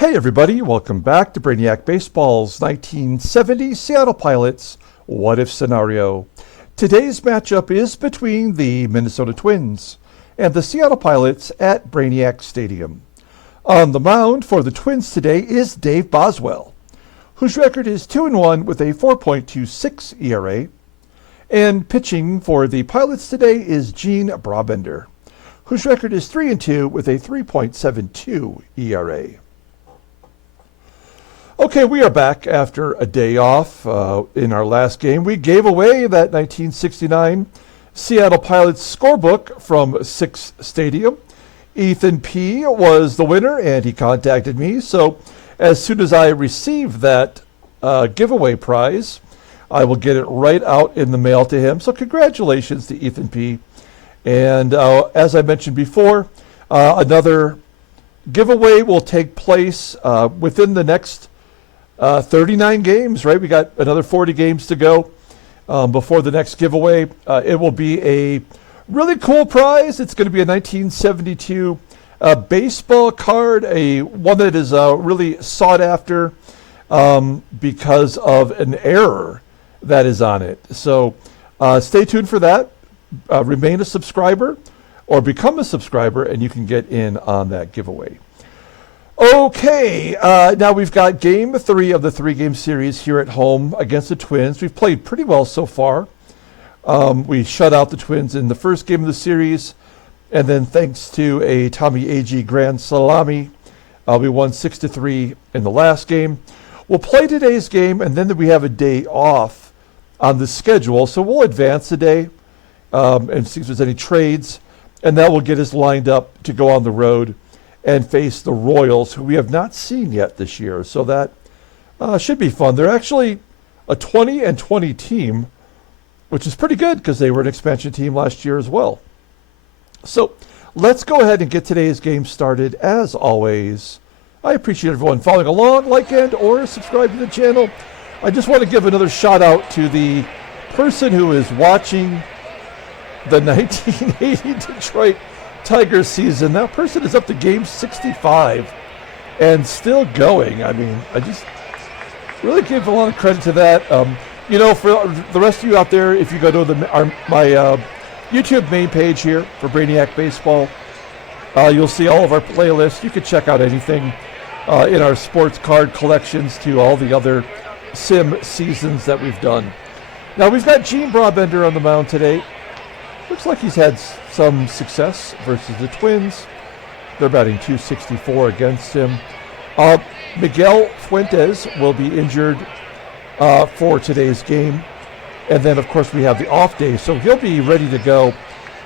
Hey everybody, welcome back to Brainiac Baseball's 1970 Seattle Pilots What If Scenario. Today's matchup is between the Minnesota Twins and the Seattle Pilots at Brainiac Stadium. On the mound for the Twins today is Dave Boswell, whose record is 2-1 with a 4.26 ERA. And pitching for the Pilots today is Gene Brabender, whose record is 3-2 with a 3.72 ERA. Okay, we are back after a day off. In our last game, we gave away that 1969 Seattle Pilots scorebook from Six Stadium. Ethan P. was the winner, and he contacted me. So as soon as I receive that giveaway prize, I will get it right out in the mail to him. So congratulations to Ethan P. And as I mentioned before, another giveaway will take place within the next 39 games, right? We got another 40 games to go before the next giveaway. It will be a really cool prize. It's going to be a 1972 baseball card, one that is really sought after because of an error that is on it. So stay tuned for that. Remain a subscriber or become a subscriber, and you can get in on that giveaway. Okay, now we've got Game 3 of the 3-game series here at home against the Twins. We've played pretty well so far. We shut out the Twins in the first game of the series, and then thanks to a Tommie AGEE grand salami, we won 6-3 in the last game. We'll play today's game, and then we have a day off on the schedule, so we'll advance the day and see if there's any trades, and that will get us lined up to go on the road and face the Royals, who we have not seen yet this year. So that should be fun. They're actually a 20-20 team, which is pretty good because they were an expansion team last year as well. So let's go ahead and get today's game started. As always, I appreciate everyone following along, like and or subscribe to the channel. I just want to give another shout out to the person who is watching the 1980 Detroit Tigers season. That person is up to game 65 and still going. I mean, I just really give a lot of credit to that. You know, for the rest of you out there, if you go to my YouTube main page here for Brainiac Baseball, you'll see all of our playlists. You can check out anything in our sports card collections to all the other sim seasons that we've done. Now we've got Gene Brabender on the mound today. Looks like he's had some success versus the Twins. They're batting .264 against him. Miguel Fuentes will be injured for today's game. And then, of course, we have the off day, so he'll be ready to go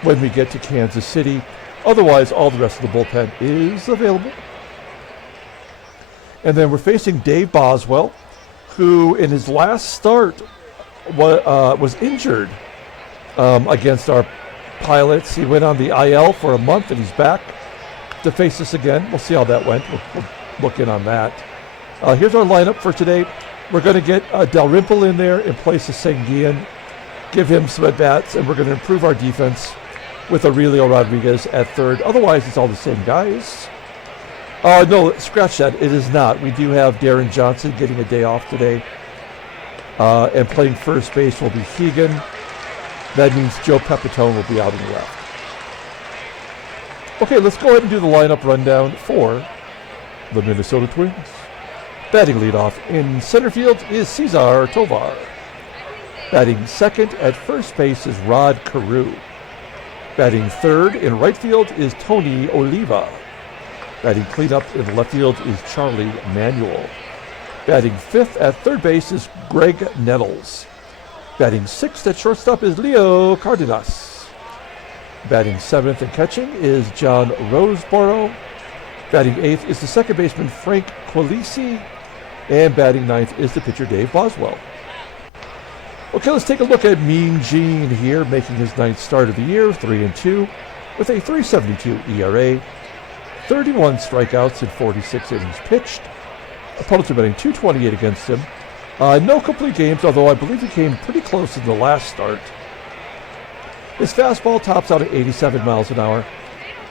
when we get to Kansas City. Otherwise, all the rest of the bullpen is available. And then we're facing Dave Boswell, who in his last start was injured against our Pilots. He went on the IL for a month, and he's back to face us again. We'll see how that went. We'll look in on that. Here's our lineup for today. We're going to get DaLRYMPLE in there in place of Sengian, give him some at-bats, and we're going to improve our defense with Aurelio Rodriguez at third. Otherwise, it's all the same guys. No, scratch that. It is not. We do have Darren Johnson getting a day off today. And playing first base will be HEGAN. That means Joe PEPITONE will be out in the left. Okay, let's go ahead and do the lineup rundown for the Minnesota Twins. Batting leadoff in center field is Cesar TOVAR. Batting second at first base is CAREW. Batting third in right field is Tony OLIVA. Batting cleanup in left field is Charlie MANUEL. Batting fifth at third base is Graig NETTLES. Batting sixth at shortstop is Leo CARDENAS. Batting seventh and catching is John Roseboro. Batting eighth is the second baseman Frank QUILICI. And batting ninth is the pitcher Dave Boswell. Okay, let's take a look at Mean Gene here, making his ninth start of the year, 3-2, with a 3.72 ERA, 31 strikeouts in 46 innings pitched. Opponents are batting .228 against him. No complete games, although I believe he came pretty close in the last start. His fastball tops out at 87 miles an hour,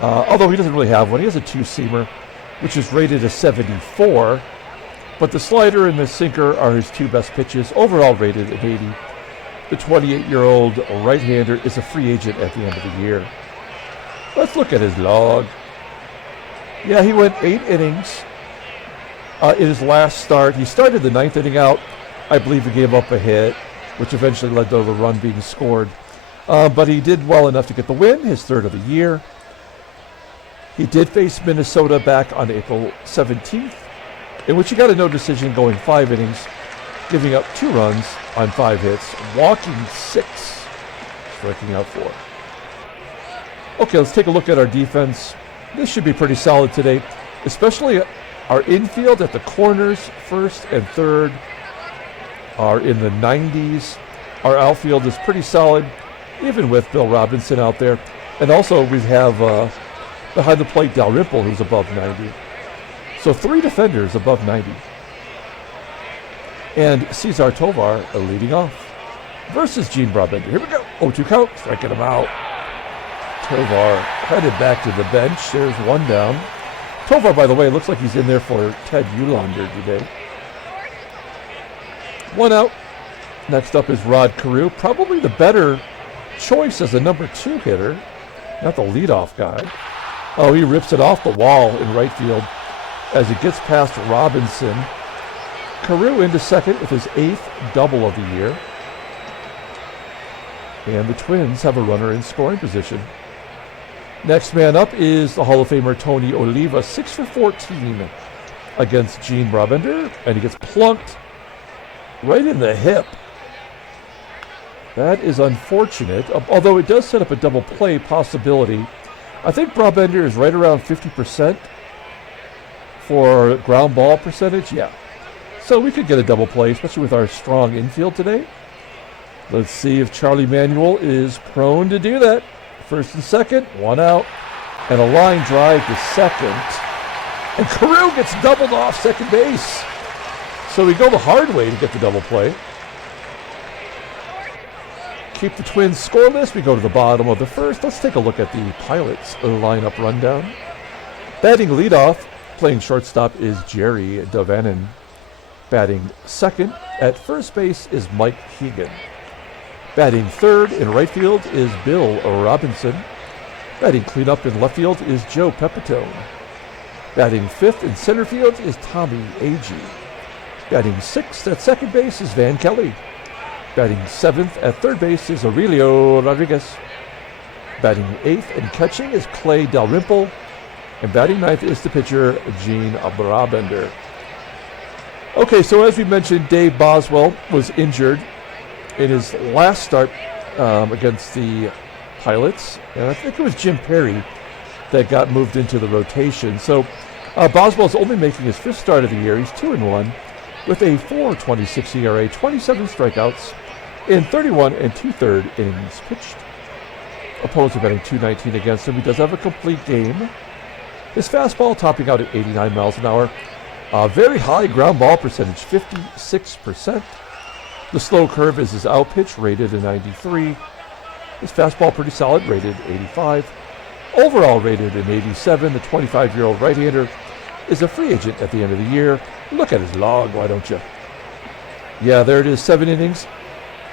although he doesn't really have one. He has a two-seamer which is rated a 74. But the slider and the sinker are his two best pitches, overall rated an 80. The 28-year-old right-hander is a free agent at the end of the year. Let's look at his log. Yeah, he went 8 innings in his last start. He started the 9th inning out. I believe he gave up a hit, which eventually led to the run being scored. But he did well enough to get the win, his 3rd of the year. He did face Minnesota back on April 17th, in which he got a no decision going 5 innings, giving up 2 runs on 5 hits, walking 6, striking out 4. Okay, let's take a look at our defense. This should be pretty solid today, especially our infield at the corners, 1st and 3rd, are in the 90s. Our outfield is pretty solid, even with Bill Robinson out there. And also we have behind the plate Dalrymple, who's above 90. So 3 defenders above 90. And Cesar Tovar leading off versus Gene Brabender. Here we go. 0-2 count, striking him out. Tovar headed back to the bench. There's 1 down. Tovar, by the way, looks like he's in there for Ted Uhlander today. 1 out. Next up is Rod Carew, probably the better choice as a number 2 hitter, not the leadoff guy. Oh, he rips it off the wall in right field as he gets past Robinson. Carew into second with his 8th double of the year. And the Twins have a runner in scoring position. Next man up is the Hall of Famer Tony Oliva, 6 for 14 against Gene Brabender, and he gets plunked right in the hip. That is unfortunate, although it does set up a double play possibility. I think Brabender is right around 50% for ground ball percentage. Yeah. So we could get a double play, especially with our strong infield today. Let's see if Charlie Manuel is prone to do that. 1st and 2nd, 1 out, and a line drive to 2nd. And Carew gets doubled off second base. So we go the hard way to get the double play. Keep the Twins scoreless. We go to the bottom of the 1st. Let's take a look at the Pilots lineup rundown. Batting leadoff, playing shortstop, is Jerry DaVANON. Batting 2nd at first base is Mike HEGAN. Batting 3rd in right field is Bill Robinson. Batting cleanup in left field is Joe Pepitone. Batting 5th in center field is Tommie AGEE. Batting 6th at second base is Van Kelly. Batting 7th at third base is Aurelio Rodriguez. Batting 8th and catching is Clay Dalrymple. And batting 9th is the pitcher Gene Brabender. Okay, so as we mentioned, Dave Boswell was injured in his last start against the Pilots. And I think it was Jim Perry that got moved into the rotation. So Boswell's only making his 5th start of the year. He's 2-1 with a 4.26 ERA, 27 strikeouts in 31 2/3 innings pitched. Opponents are batting .219 against him. He does have a complete game. His fastball topping out at 89 miles an hour. Very high ground ball percentage, 56%. The slow curve is his out pitch, rated a 93. His fastball pretty solid, rated 85. Overall rated an 87. The 25-year-old right-hander is a free agent at the end of the year. Look at his log, why don't you? Yeah, there it is, 7 innings.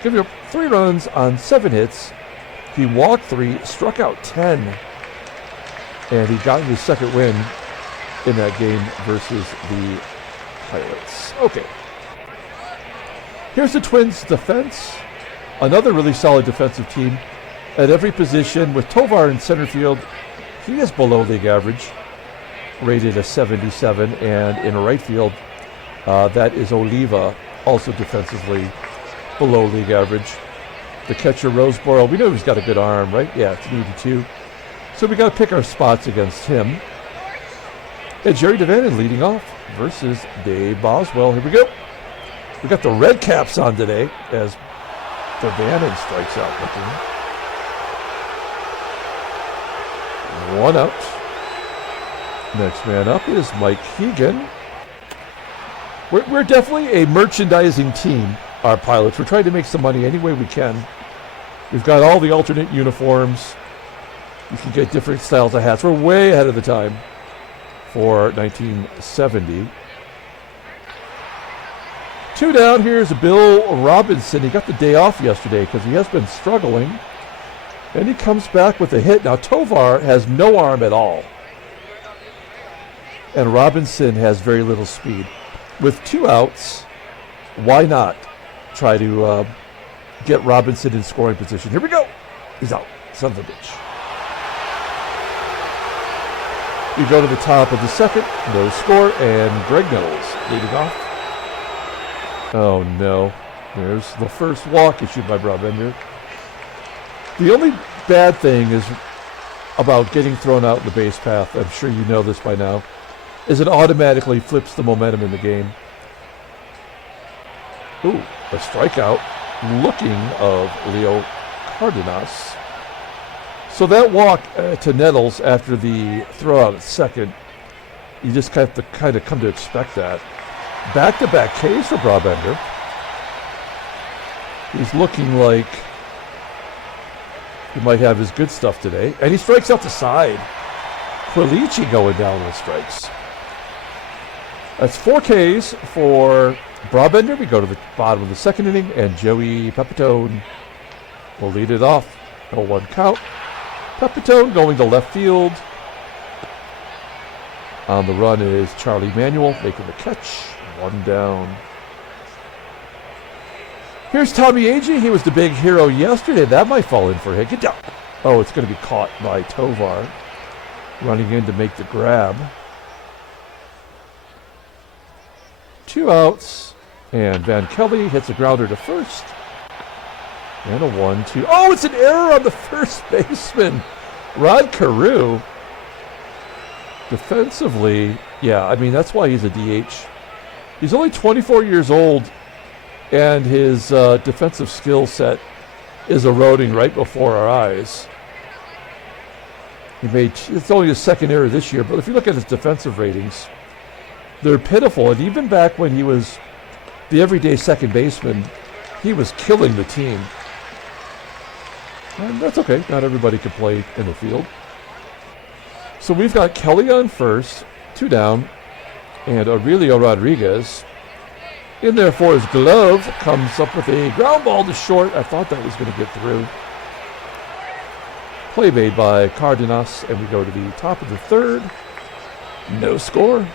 Giving up 3 runs on 7 hits. He walked 3, struck out 10. And he got his 2nd win in that game versus the Pilots. Okay. Here's the Twins' defense. Another really solid defensive team at every position. With Tovar in center field, he is below league average, rated a 77. And in right field, that is Oliva, also defensively below league average. The catcher, Roseboro, we know he's got a good arm, right? Yeah, it's an 82. So we got to pick our spots against him. And Jerry DaVanon leading off versus Dave Boswell. Here we go. We got the red caps on today as DaVanon strikes out looking. 1 out. Next man up is Mike HEGAN. We're definitely a merchandising team, our Pilots. We're trying to make some money any way we can. We've got all the alternate uniforms. You can get different styles of hats. We're way ahead of the time. for 1970. 2 down. Here's Bill Robinson. He got the day off yesterday because he has been struggling. And he comes back with a hit. Now, Tovar has no arm at all. And Robinson has very little speed. With 2 outs, why not try to get Robinson in scoring position? Here we go. He's out. Son of a bitch. We go to the top of the second. No score. And Greg Nettles leading off. Oh, no. There's the first walk issued by Brabender. The only bad thing is about getting thrown out in the base path, I'm sure you know this by now, is it automatically flips the momentum in the game. Ooh, a strikeout. Looking of Leo Cardenas. So that walk to Nettles after the throw out at second, you just have to kind of come to expect that. Back-to-back Ks for Brabender. He's looking like he might have his good stuff today. And he strikes out the side. QUILICI going down with strikes. That's 4 Ks for Brabender. We go to the bottom of the second inning, and Joey Pepitone will lead it off. 0-1 count. Pepitone going to left field. On the run is Charlie Manuel making the catch. 1 down. Here's Tommie AGEE. He was the big hero yesterday. That might fall in for a hit. Get down. Oh, it's going to be caught by Tovar. Running in to make the grab. 2 outs. And Van Kelly hits a grounder to first. And a 1-2. Oh, it's an error on the first baseman. Rod CAREW. Defensively, yeah, I mean, that's why he's a DH. He's only 24 years old, and his defensive skill set is eroding right before our eyes. It's only his second error this year, but if you look at his defensive ratings, they're pitiful. And even back when he was the everyday second baseman, he was killing the team. And that's okay. Not everybody can play in the field. So we've got Kelly on first, 2 down, and Aurelio Rodriguez in there for his glove. Comes up with a ground ball to short. I thought that was going to get through. Play made by Cardenas, and we go to the top of the third. No score.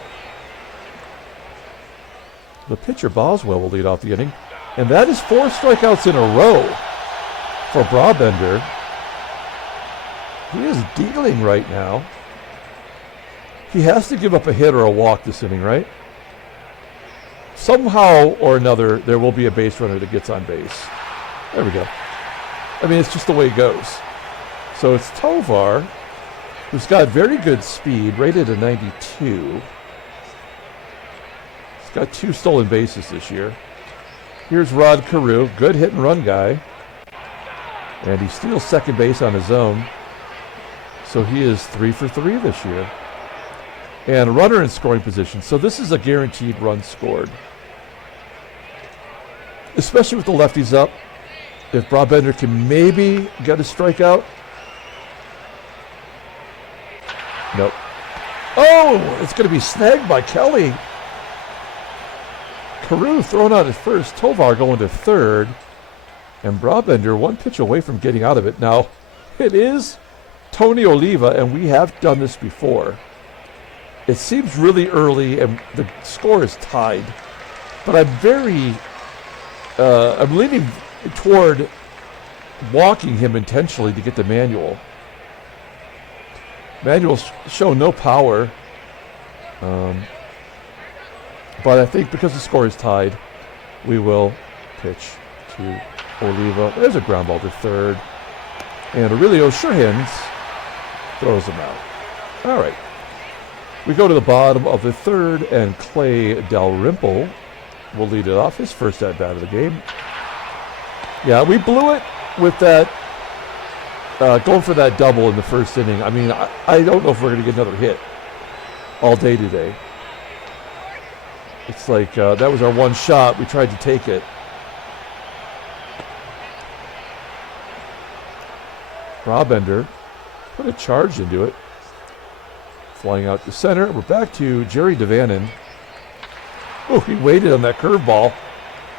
The pitcher Boswell will lead off the inning, and that is 4 strikeouts in a row for Brabender. He is dealing right now. He has to give up a hit or a walk this inning, right? Somehow or another, there will be a base runner that gets on base. There we go. I mean, it's just the way it goes. So it's Tovar, who's got very good speed, rated a 92. He's got 2 stolen bases this year. Here's Rod CAREW, good hit and run guy. And he steals second base on his own. So he is 3 for 3 this year. And a runner in scoring position. So this is a guaranteed run scored. Especially with the lefties up. If Brabender can maybe get a strikeout. Nope. Oh, it's going to be snagged by Kelly. CAREW thrown out at first. Tovar going to third. And Brabender 1 pitch away from getting out of it. Now, it is Tony Oliva, and we have done this before. It seems really early, and the score is tied. But I'm leaning toward walking him intentionally to get the Manuel. Manuel's show no power. But I think because the score is tied, we will pitch to Oliva. There's a ground ball to third. And Aurelio Sherhans throws him out. All right. We go to the bottom of the third, and Clay DaLRYMPLE will lead it off, his first at-bat of the game. Yeah, we blew it with that, going for that double in the first inning. I mean, I don't know if we're going to get another hit all day today. It's like that was our one shot. We tried to take it. Brabender put a charge into it. Flying out to center. We're back to Jerry DaVANON. Oh, he waited on that curveball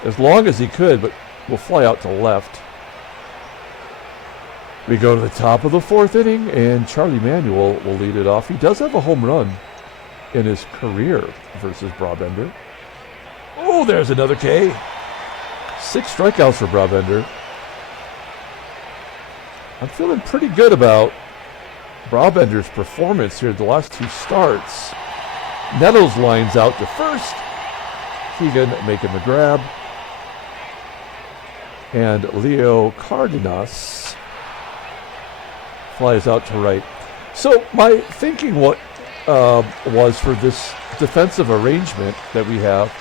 as long as he could, but will fly out to left. We go to the top of the 4th inning, and Charlie Manuel will lead it off. He does have a home run in his career versus Brabender. Oh, there's another K. 6 strikeouts for Brabender. I'm feeling pretty good about Brabender's performance here the last 2 starts. Nettles lines out to first. HEGAN making the grab. And Leo Cardenas flies out to right. So my thinking was for this defensive arrangement that we have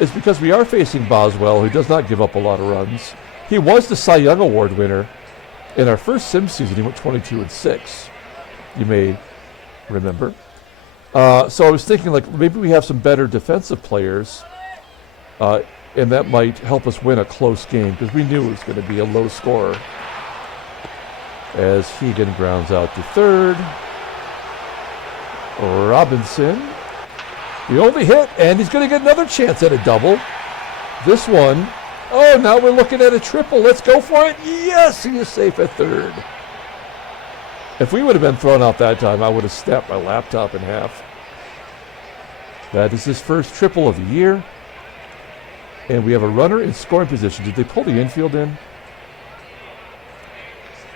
is because we are facing Boswell, who does not give up a lot of runs. He was the Cy Young Award winner. In our first sim season, he went 22-6. You may remember. So I was thinking, like, maybe we have some better defensive players, and that might help us win a close game, because we knew it was going to be a low scorer. As HEGAN grounds out to third. Robinson, the only hit, and he's going to get another chance at a double. This one, oh, now we're looking at a triple. Let's go for it. Yes, he is safe at third. If we would have been thrown out that time, I would have snapped my laptop in half. That is his first triple of the year. And we have a runner in scoring position. Did they pull the infield in?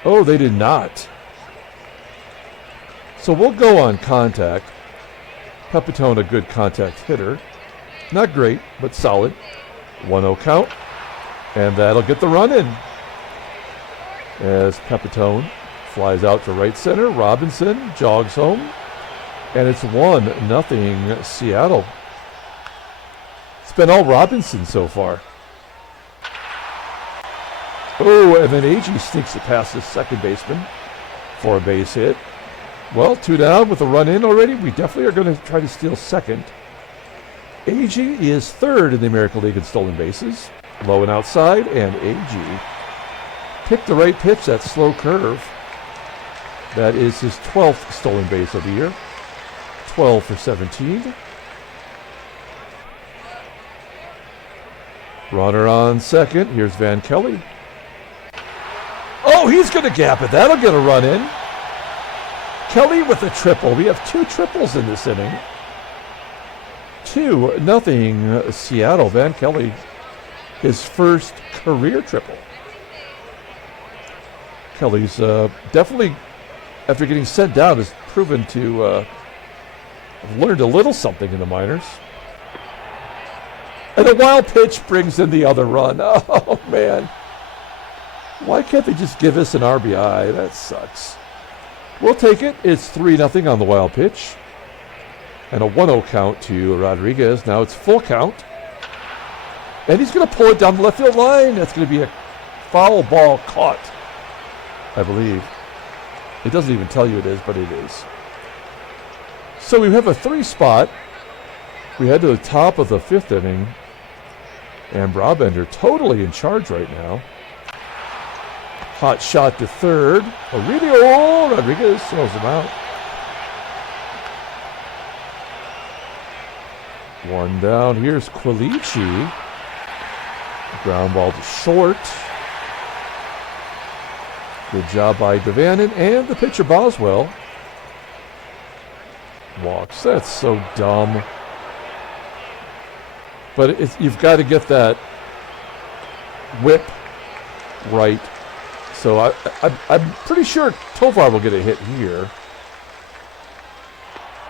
Oh, they did not. So we'll go on contact. PEPITONE, a good contact hitter. Not great, but solid. 1-0 count. And that'll get the run in. As PEPITONE flies out to right center. Robinson jogs home. And it's 1-0 Seattle. It's been all Robinson so far. Oh, and then AGEE sneaks it past his second baseman for a base hit. Well, 2 down with a run in already. We definitely are going to try to steal second. AGEE is third in the American League in stolen bases. Low and outside, and AGEE picked the right pitch, that slow curve. That is his 12th stolen base of the year. 12 for 17. Runner on second. Here's Van Kelly. Oh, he's going to gap it. That'll get a run in. Kelly with a triple. We have 2 triples in this inning. 2-0 Seattle. Van Kelly, his first career triple. Kelly's definitely, after getting sent down, has proven to have learned a little something in the minors. And a wild pitch brings in the other run. Oh, man. Why can't they just give us an RBI? That sucks. We'll take it. It's 3-0 on the wild pitch. And a 1-0 count to Rodriguez. Now it's full count. And he's going to pull it down the left field line. That's going to be a foul ball caught, I believe. It doesn't even tell you it is, but it is. So we have a 3 spot. We head to the top of the 5th inning. And Brabender totally in charge right now. Hot shot to third. Aurelio Rodriguez throws him out. 1 down. Here's QUILICI. Ground ball to short. Good job by DaVANON and the pitcher Boswell. Walks. That's so dumb. But you've got to get that whip right. So I'm pretty sure TOVAR will get a hit here.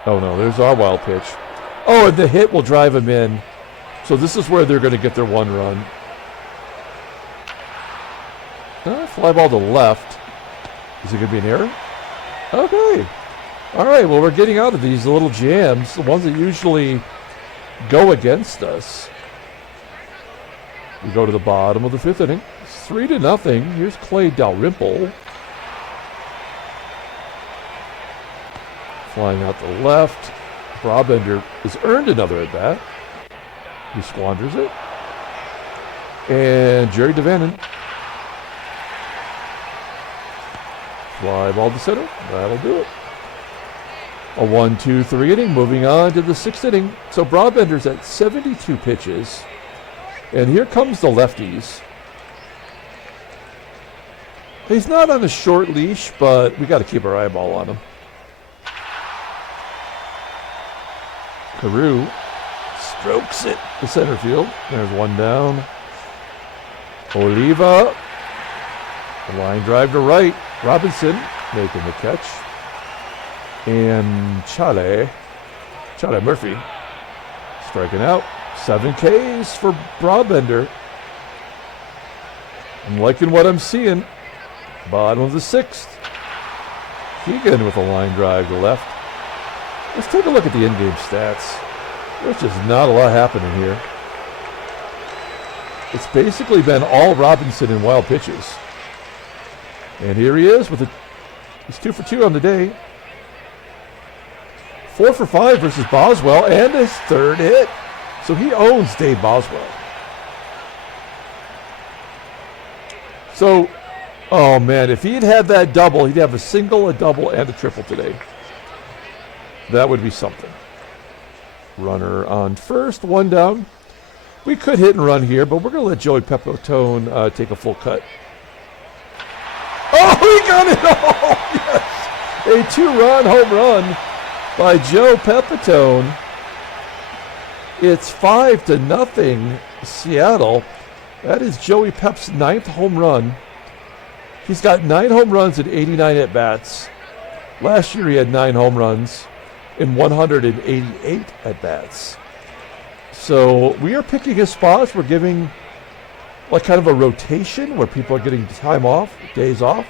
Oh no, there's our wild pitch. Oh, and the hit will drive him in. So this is where they're going to get their 1 run. Fly ball to left. Is it going to be an error? Okay. All right, well, we're getting out of these little jams, the ones that usually go against us. We go to the bottom of the 5th inning. 3-0. Here's Clay DALRYMPLE. Flying out the left. Brabender has earned another at bat. He squanders it. And Jerry DaVANON. Fly ball to center. That'll do it. A 1-2-3 inning, moving on to the 6th inning. So Brabender's at 72 pitches. And here comes the lefties. He's not on a short leash, but we got to keep our eyeball on him. CAREW strokes it to center field. There's one down. OLIVA. Line drive to right. Robinson making the catch. And Charlie Murphy striking out. 7 Ks for Brabender. I'm liking what I'm seeing. Bottom of the 6th. HEGAN with a line drive to left. Let's take a look at the in-game stats. There's just not a lot happening here. It's basically been all Robinson and wild pitches. And here he is with he's 2 for 2 on the day. 4 for 5 versus Boswell and his 3rd hit. So he owns Dave Boswell. So, oh man, if he'd had that double, he'd have a single, a double, and a triple today. That would be something. Runner on first, 1 down. We could hit and run here, but we're going to let Joey PEPITONE take a full cut. Oh, he got it! Oh, yes! A 2-run home run by Joe PEPITONE. It's 5-0 Seattle. That is Joey Pep's 9th home run. He's got 9 home runs and 89 at-bats. Last year he had 9 home runs in 188 at-bats. So we are picking his spots. We're giving like kind of a rotation where people are getting time off, days off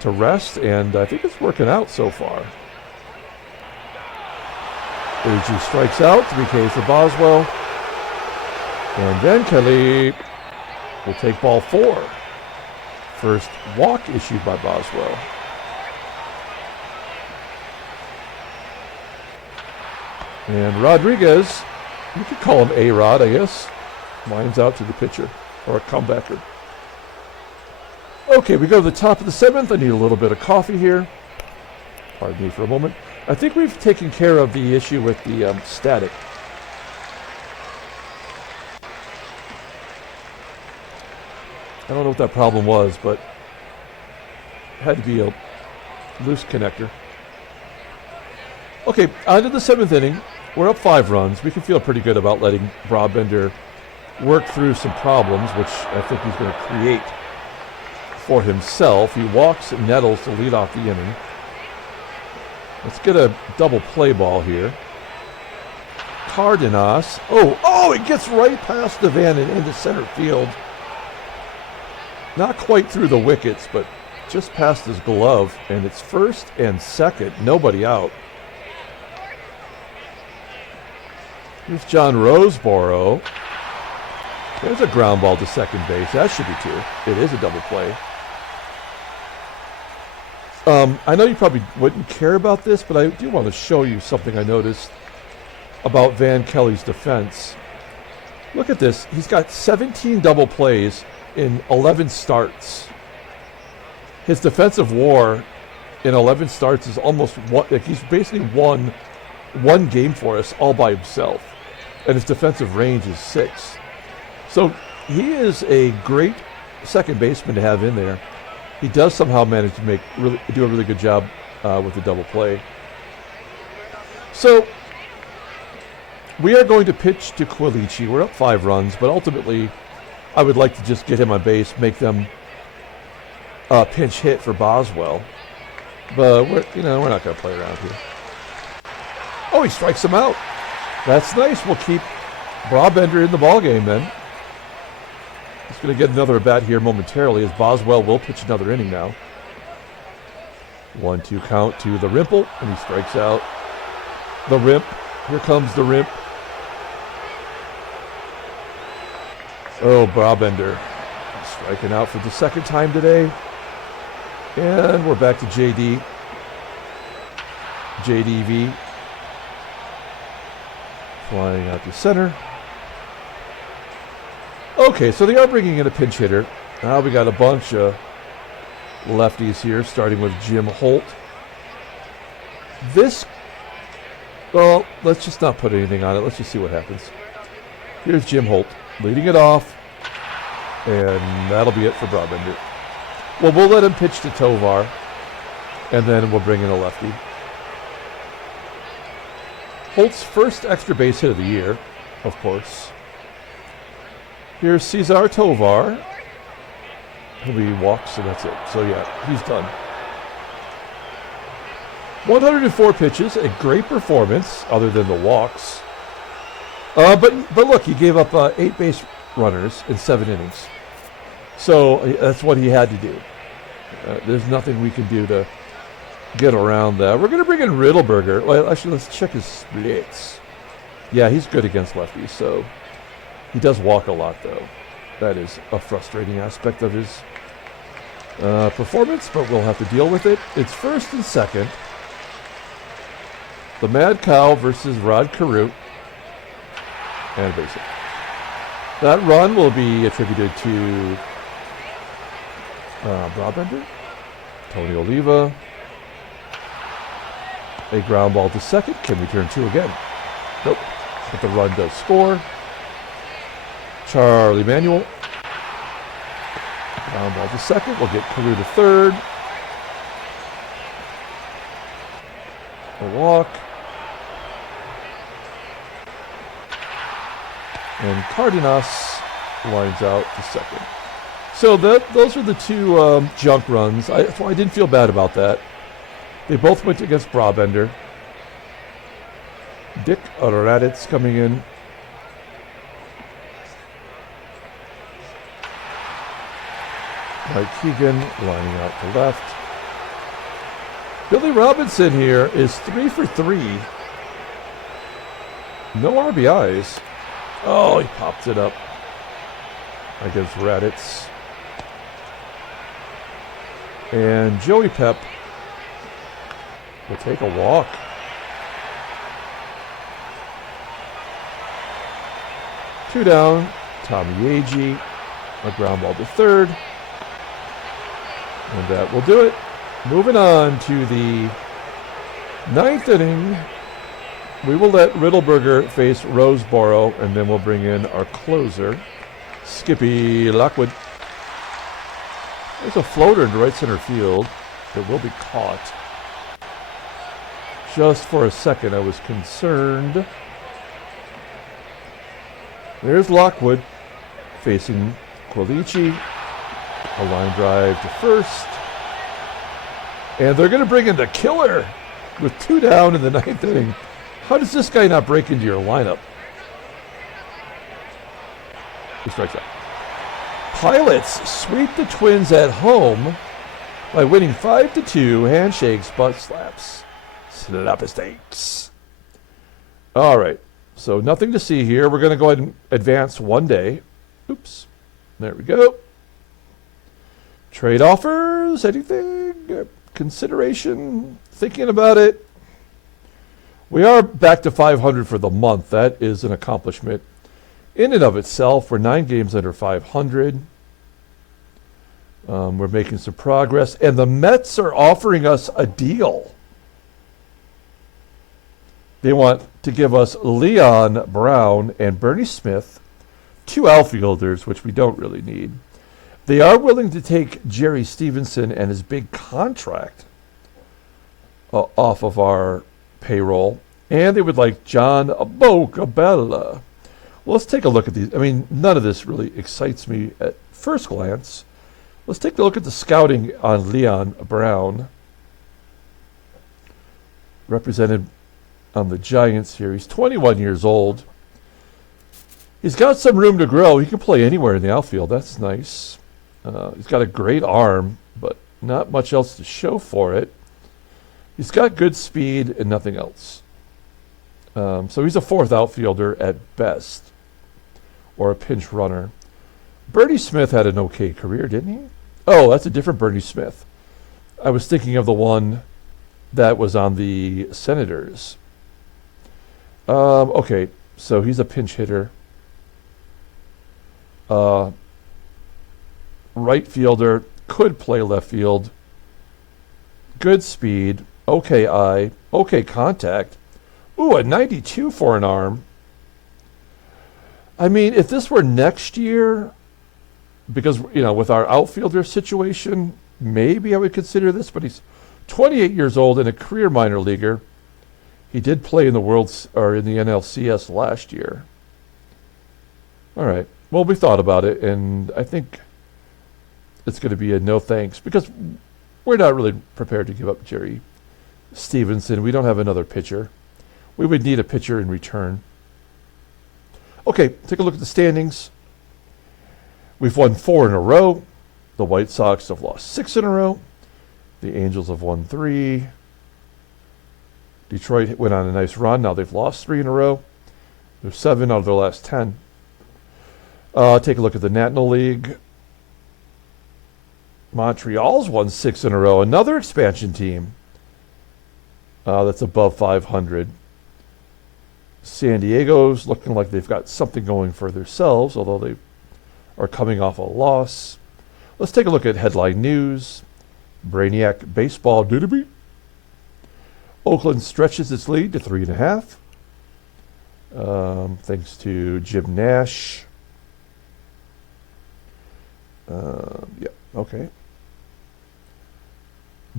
to rest, and I think it's working out so far. AGEE strikes out, 3 Ks to Boswell. And then Kelly will take ball 4. First walk issued by Boswell. And Rodriguez, you could call him A-Rod, I guess. Lines out to the pitcher, or a comebacker. Okay, we go to the top of the 7th. I need a little bit of coffee here. Pardon me for a moment. I think we've taken care of the issue with the static. I don't know what that problem was, but it had to be a loose connector. Okay, on to the 7th inning. We're up 5 runs. We can feel pretty good about letting Brabender work through some problems, which I think he's going to create for himself. He walks Nettles to lead off the inning. Let's get a double play ball here. CARDENAS. Oh, it gets right past DaVANON into center field. Not quite through the wickets, but just past his glove. And it's first and second. Nobody out. Here's John Roseboro. There's a ground ball to second base. That should be 2. It is a double play. I know you probably wouldn't care about this, but I do want to show you something I noticed about Van Kelly's defense. Look at this. He's got 17 double plays in 11 starts. His defensive WAR in 11 starts is almost one. Like he's basically won one game for us all by himself, and his defensive range is 6. So he is a great second baseman to have in there. He does somehow manage to do a really good job with the double play. So we are going to pitch to QUILICI. We're up 5 runs, but ultimately I would like to just get him on base, make them pinch hit for Boswell. But we're not going to play around here. Oh, he strikes him out. That's nice. We'll keep Brabender in the ballgame then. He's going to get another at bat here momentarily as Boswell will pitch another inning now. 1-2 count to the Rimple, and he strikes out. The Rimp. Here comes the Rimp. Oh, Brabender striking out for the 2nd time today. And we're back to JD. JDV. Flying out to center. Okay, so they are bringing in a pinch hitter. Now we got a bunch of lefties here, starting with Jim Holt. This, well, let's just not put anything on it. Let's just see what happens. Here's Jim Holt leading it off, and that'll be it for Brabender. Well, we'll let him pitch to Tovar, and then we'll bring in a lefty. Holt's first extra base hit of the year, of course. Here's Cesar Tovar. He walks, and that's it. So, yeah, he's done. 104 pitches, a great performance, other than the walks. But look, he gave up 8 base runners in 7 innings. So that's what he had to do. There's nothing we can do to get around that. We're going to bring in Riddleberger. Well, actually, let's check his splits. Yeah, he's good against lefties, so he does walk a lot, though. That is a frustrating aspect of his performance, but we'll have to deal with it. It's first and second. The Mad Cow versus Rod Carew. And base hit. That run will be attributed to Brabender, Tony Oliva. A ground ball to second. Can we turn 2 again? Nope. But the run does score. Charlie Manuel. Ground ball to second. We'll get Carew to third. A walk. And Cardenas lines out to second. So those are the 2 junk runs. I didn't feel bad about that. They both went against Brabender. Dick Raditz coming in. Mike HEGAN lining out to left. Billy Robinson here is 3 for 3. No RBIs. Oh, he popped it up against Raditz. And Joey Pep will take a walk. Two down, Tommie AGEE, a ground ball to third. And that will do it. Moving on to the 9th inning. We will let Riddleberger face Roseboro, and then we'll bring in our closer, Skippy Lockwood. There's a floater into right center field that will be caught. Just for a second, I was concerned. There's Lockwood facing QUILICI. A line drive to first. And they're going to bring in the killer with 2 down in the 9th inning. How does this guy not break into your lineup? He strikes out. Pilots sweep the Twins at home by winning 5-2. Handshakes, butt slaps, slap-a-steaks. All right, so nothing to see here. We're going to go ahead and advance 1 day. Oops, there we go. Trade offers, anything? Consideration, thinking about it. We are back to 500 for the month. That is an accomplishment in and of itself. We're 9 games under 500. We're making some progress. And the Mets are offering us a deal. They want to give us Leon Brown and Bernie Smith, 2 outfielders, which we don't really need. They are willing to take Jerry Stevenson and his big contract off of our payroll, and they would like John Bocabella. Well, let's take a look at these. I mean, none of this really excites me at first glance. Let's take a look at the scouting on Leon Brown, represented on the Giants here. He's 21 years old. He's got some room to grow. He can play anywhere in the outfield. That's nice. He's got a great arm, but not much else to show for it. He's got good speed and nothing else. So he's a 4th outfielder at best, or a pinch runner. Bernie Smith had an okay career, didn't he? Oh, that's a different Bernie Smith. I was thinking of the one that was on the Senators. Okay, so he's a pinch hitter. Right fielder, could play left field. Good speed. Okay eye. Okay contact. Ooh, a 92 for an arm. I mean, if this were next year, because, with our outfielder situation, maybe I would consider this, but he's 28 years old and a career minor leaguer. He did play in the in the NLCS last year. All right. Well, we thought about it, and I think it's going to be a no thanks because we're not really prepared to give up Jerry Stevenson. We don't have another pitcher. We would need a pitcher in return. Okay, take a look at the standings. We've won 4 in a row. The White Sox have lost 6 in a row. The Angels have won 3. Detroit went on a nice run. Now they've lost 3 in a row. They're 7 out of their last 10. Take a look at the National League. Montreal's won 6 in a row. Another expansion team that's above 500. San Diego's looking like they've got something going for themselves, although they are coming off a loss. Let's take a look at headline news. Brainiac baseball doo-doo-bee. Oakland stretches its lead to 3.5. Thanks to Jim Nash. Yeah, okay.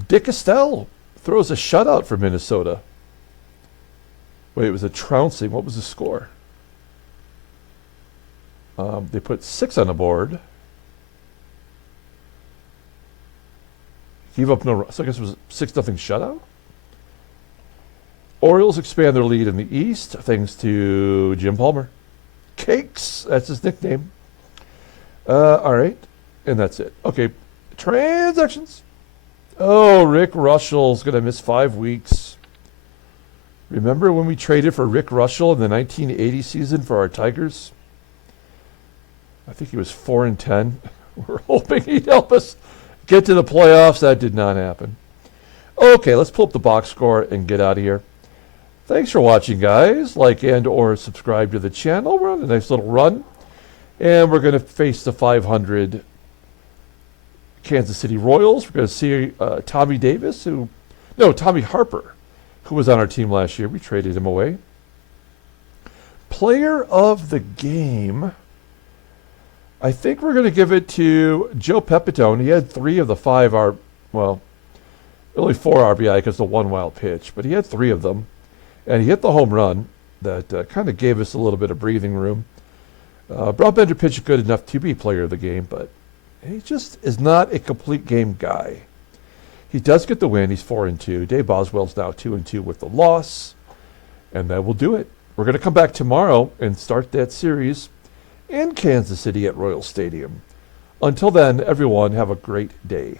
Dick Estelle throws a shutout for Minnesota. Wait, it was a trouncing. What was the score? They put 6 on the board. Gave up no runs. So I guess it was 6-0 shutout. Orioles expand their lead in the East thanks to Jim Palmer. Cakes, that's his nickname. All right, and that's it. Okay, transactions. Oh, Rick Russell's going to miss 5 weeks. Remember when we traded for Rick Russell in the 1980 season for our Tigers? I think he was 4-10. We're hoping he'd help us get to the playoffs. That did not happen. Okay, let's pull up the box score and get out of here. Thanks for watching, guys. Like and or subscribe to the channel. We're on a nice little run. And we're going to face the 500 Kansas City Royals. We're going to see Tommy Harper, who was on our team last year. We traded him away. Player of the game. I think we're going to give it to Joe Pepitone. He had 3 of the 5 only 4 RBI because the 1 wild pitch, but he had 3 of them. And he hit the home run that kind of gave us a little bit of breathing room. Brabender pitched good enough to be player of the game, but he just is not a complete game guy. He does get the win. He's 4-2. Dave Boswell's now 2-2 with the loss. And that will do it. We're going to come back tomorrow and start that series in Kansas City at Royal Stadium. Until then, everyone, have a great day.